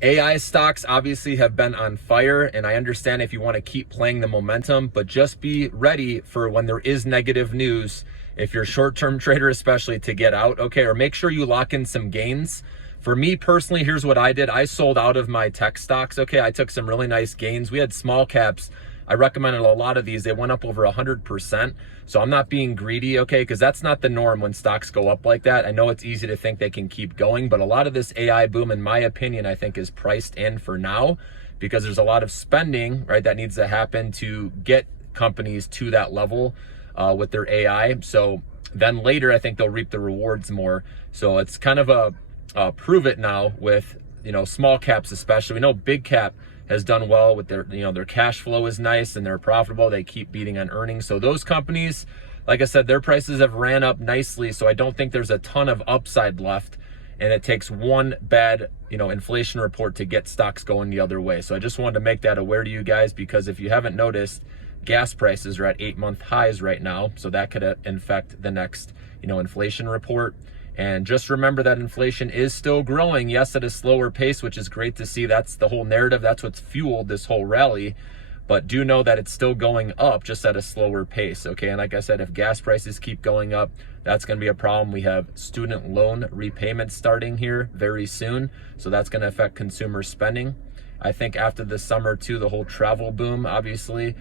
AI stocks obviously have been on fire, and I understand if you want to keep playing the momentum, but just be ready for when there is negative news, if you're a short-term trader especially, to get out, okay? Or make sure you lock in some gains. For me personally, here's what I did. I sold out of my tech stocks, okay? I took some really nice gains. We had small caps. I recommended a lot of these. They went up over 100%. So I'm not being greedy, okay? Because that's not the norm when stocks go up like that. I know it's easy to think they can keep going, but a lot of this AI boom, in my opinion, I think is priced in for now because there's a lot of spending, right, that needs to happen to get companies to that level with their AI. So then later, I think they'll reap the rewards more. So it's kind of a prove it now with, small caps especially. We know big cap has done well with their, their cash flow is nice and they're profitable. They keep beating on earnings. So those companies, like I said, their prices have ran up nicely. So I don't think there's a ton of upside left. And it takes one bad, inflation report to get stocks going the other way. So I just wanted to make that aware to you guys, because if you haven't noticed, gas prices are at 8-month highs right now. So that could affect the next, inflation report. And just remember that inflation is still growing, yes, at a slower pace, which is great to see. That's the whole narrative. That's what's fueled this whole rally. But do know that it's still going up, just at a slower pace, okay? And like I said, if gas prices keep going up, that's going to be a problem. We have student loan repayments starting here very soon, so that's going to affect consumer spending. I think after the summer too, the whole travel boom, obviously,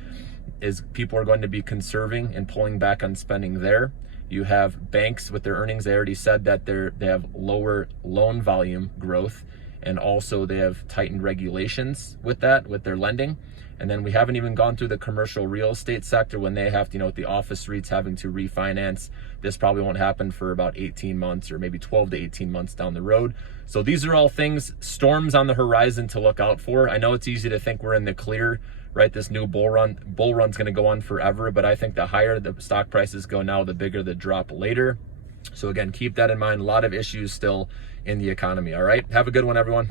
is people are going to be conserving and pulling back on spending there. You have banks with their earnings. They already said that they have lower loan volume growth, and also they have tightened regulations with that, with their lending. And then we haven't even gone through the commercial real estate sector when they have to, with the office REITs having to refinance. This probably won't happen for about 18 months or maybe 12 to 18 months down the road. So these are all things, storms on the horizon to look out for. I know it's easy to think we're in the clear, right? This new bull run's going to go on forever, but I think the higher the stock prices go now, the bigger the drop later. So again, keep that in mind. A lot of issues still in the economy. All right. Have a good one, everyone.